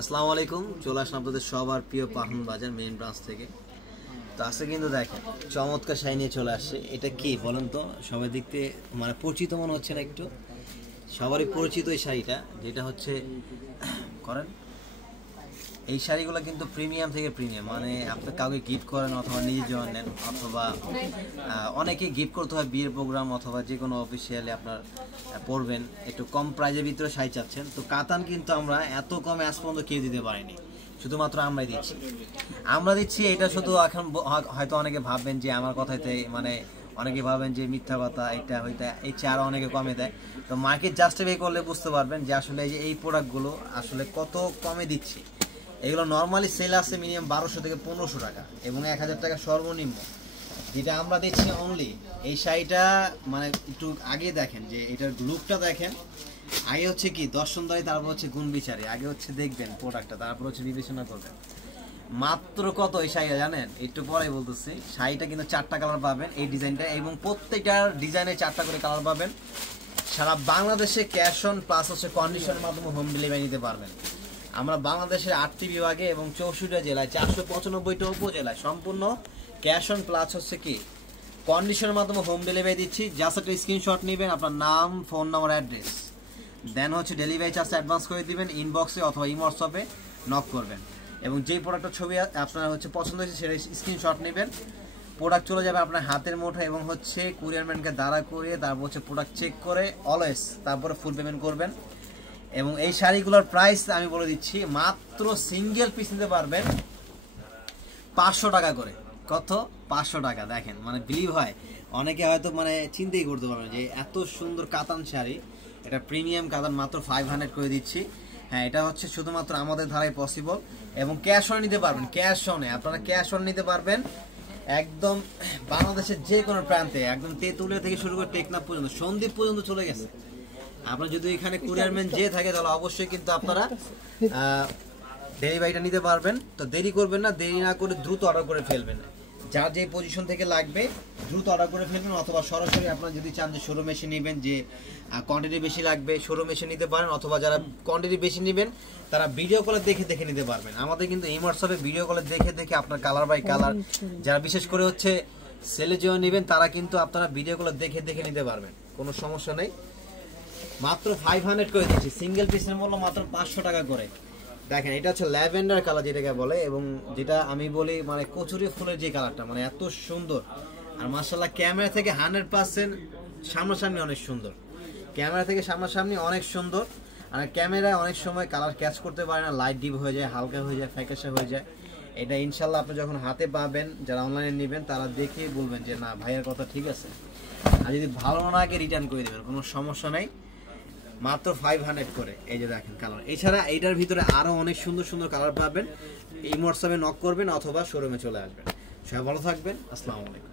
আসসালামু আলাইকুম, চলে আসলাম আপনাদের সবার প্রিয় পাহন বাজার মেইন ব্রাঞ্চ থেকে। তো আজকে কিন্তু দেখেন চমৎকার শাড়ি নিয়ে চলে আসছে। এটা কি বলেন তো, সবাই দেখতে মানে পরিচিত মনে হচ্ছে না? একটু সবারই পরিচিত এই শাড়িটা, যেটা হচ্ছে করেন এই শাড়িগুলো কিন্তু প্রিমিয়াম থেকে প্রিমিয়াম, মানে আপনি কাউকে গিফট করেন অথবা নিজে জন্য নেন, অথবা অনেকে গিফট করতে হয় বিয়ের প্রোগ্রাম অথবা যে কোনো অফিসিয়ালি আপনার পরবেন, একটু কম প্রাইজের ভিতরে শাড়ি চাচ্ছেন। তো কাতান কিন্তু আমরা এত কমে আজ পর্যন্ত কেউ দিতে পারিনি, শুধুমাত্র আমরাই দিচ্ছি। আমরা দিচ্ছি এটা শুধু এখন হয়তো অনেকে ভাববেন যে আমার কথাতে মানে অনেকে ভাবেন যে মিথ্যা কথা, এটা হইতে এই চেয়ে আরও অনেকে কমে দেয়। তো মার্কেট জাস্টিফাই করলে বুঝতে পারবেন যে আসলে এই প্রোডাক্টগুলো আসলে কত কমে দিচ্ছি। এগুলো নর্মালি সেল আছে মিনিমাম 1200 থেকে 1500 টাকা এবং 1000 টাকা সর্বনিম্ন, যেটা আমরা দিচ্ছি অনলি। এই শাড়িটা মানে একটু আগে দেখেন যে এটার লুকটা দেখেন। আগে হচ্ছে কি দর্শনদারি, তারপর হচ্ছে গুণ বিচারে, আগে হচ্ছে দেখবেন প্রোডাক্টটা, তারপর হচ্ছে বিবেচনা করবেন। মাত্র কত এই শাড়িটা জানেন? একটু পরে বলতেছি। শাড়িটা কিন্তু 4টা কালার পাবেন এই ডিজাইনটা, এবং প্রত্যেকটার ডিজাইনে 4টা করে কালার পাবেন। সারা বাংলাদেশে ক্যাশ অন প্লাস হচ্ছে কন্ডিশনের মাধ্যমে হোম ডেলিভারি নিতে পারবেন। আমরা বাংলাদেশের 8টি বিভাগে এবং 64টা জেলায় 495টা উপজেলায় সম্পূর্ণ ক্যাশ অন প্লাস হচ্ছে কি কন্ডিশনের মাধ্যমে হোম ডেলিভারি দিচ্ছি। জাস্ট একটা স্ক্রিনশট নেবেন, আপনার নাম, ফোন নাম্বার, অ্যাড্রেস, দেন হচ্ছে ডেলিভারি চার্জ অ্যাডভান্স করে দিবেন, ইনবক্সে অথবা হোয়াটসঅ্যাপে নক করবেন, এবং যেই প্রোডাক্টের ছবি আপনার হচ্ছে পছন্দ হয়েছে সেটা স্ক্রিনশট নেবেন। প্রোডাক্ট চলে যাবে আপনার হাতের মুঠোয় এবং হচ্ছে কুরিয়ারম্যানকে দাঁড়া করিয়ে তারপর হচ্ছে প্রোডাক্ট চেক করে অলওয়েজ তারপরে ফুল পেমেন্ট করবেন। এবং এই শাড়িগুলোর প্রাইস আমি বলে দিচ্ছি, মাত্র সিঙ্গেল পিস নিতে পারবেন 500 টাকা করে। কত? 500 টাকা। দেখেন মানে বিলিভ হয়, অনেকে হয়তো মানে চিন্তাই করতে পারবেন যে এত সুন্দর কাতান শাড়ি, এটা প্রিমিয়াম কাতান, মাত্র 500 করে দিচ্ছি। হ্যাঁ, এটা হচ্ছে শুধুমাত্র আমাদের ধারায় পসিবল, এবং ক্যাশ অন নিতে পারবেন। ক্যাশ অনে আপনারা ক্যাশ অন নিতে পারবেন একদম বাংলাদেশের যে কোনো প্রান্তে, একদম তেঁতুলিয়া থেকে শুরু করে টেকনাফ পর্যন্ত, সন্দ্বীপ পর্যন্ত চলে গেছে। আপনার যদি এখানে কুরিয়ারম্যান যে থাকে তাহলে অবশ্যই কিন্তু আপনারা ডেলিভারিটা নিতে পারবেন। তো দেরি করবেন না, দেরি না করে দ্রুত অর্ডার করে ফেলবেন। যার যে পজিশন থেকে লাগবে দ্রুত অর্ডার করে ফেলবেন, অথবা সরাসরি আপনারা যদি চান যে শোরুম এসে নেবেন, যে কোয়ান্টিটি বেশি লাগবে শোরুম এসে নিতে পারেন, অথবা যারা কোয়ান্টিটি বেশি নেবেন তারা ভিডিও কলে দেখে দেখে নিতে পারবেন। আমাদের কিন্তু এই হোয়াটসঅ্যাপে ভিডিও কলে দেখে দেখে আপনার কালার বাই কালার, যারা বিশেষ করে হচ্ছে সেলে যেও নেবেন তারা কিন্তু আপনারা ভিডিও কলে দেখে দেখে নিতে পারবেন, কোনো সমস্যা নেই। মাত্র 500 করে দিচ্ছি, সিঙ্গেল পিসের মূল্য মাত্র 500 টাকা করে। দেখেন এটা হচ্ছে ল্যাভেন্ডার কালার যেটাকে বলে, এবং যেটা আমি বলি মানে কচুরি ফুলের যে কালারটা, মানে এত সুন্দর। আর মাশাআল্লাহ ক্যামেরা থেকে 100% সামনাসামনি অনেক সুন্দর, ক্যামেরা থেকে সামনাসামনি অনেক সুন্দর। আর ক্যামেরায় অনেক সময় কালার ক্যাচ করতে পারে না, লাইট ডিপ হয়ে যায়, হালকা হয়ে যায়, ফ্যাকাশে হয়ে যায়। এটা ইনশাল্লাহ আপনি যখন হাতে পাবেন, যারা অনলাইনে নেবেন তারা দেখে বলবেন যে না ভাইয়ের কথা ঠিক আছে। আর যদি ভালো না লাগে রিটার্ন করে দেবেন, কোনো সমস্যা নাই। মাত্র 500 করে। এই যে দেখেন কালার, এছাড়া এইটার ভিতরে আরো অনেক সুন্দর সুন্দর কালার পাবেন। এই হোয়াটসঅ্যাপে নক করবেন অথবা শোরুমে চলে আসবেন। সবাই ভালো থাকবেন, আসসালামু আলাইকুম।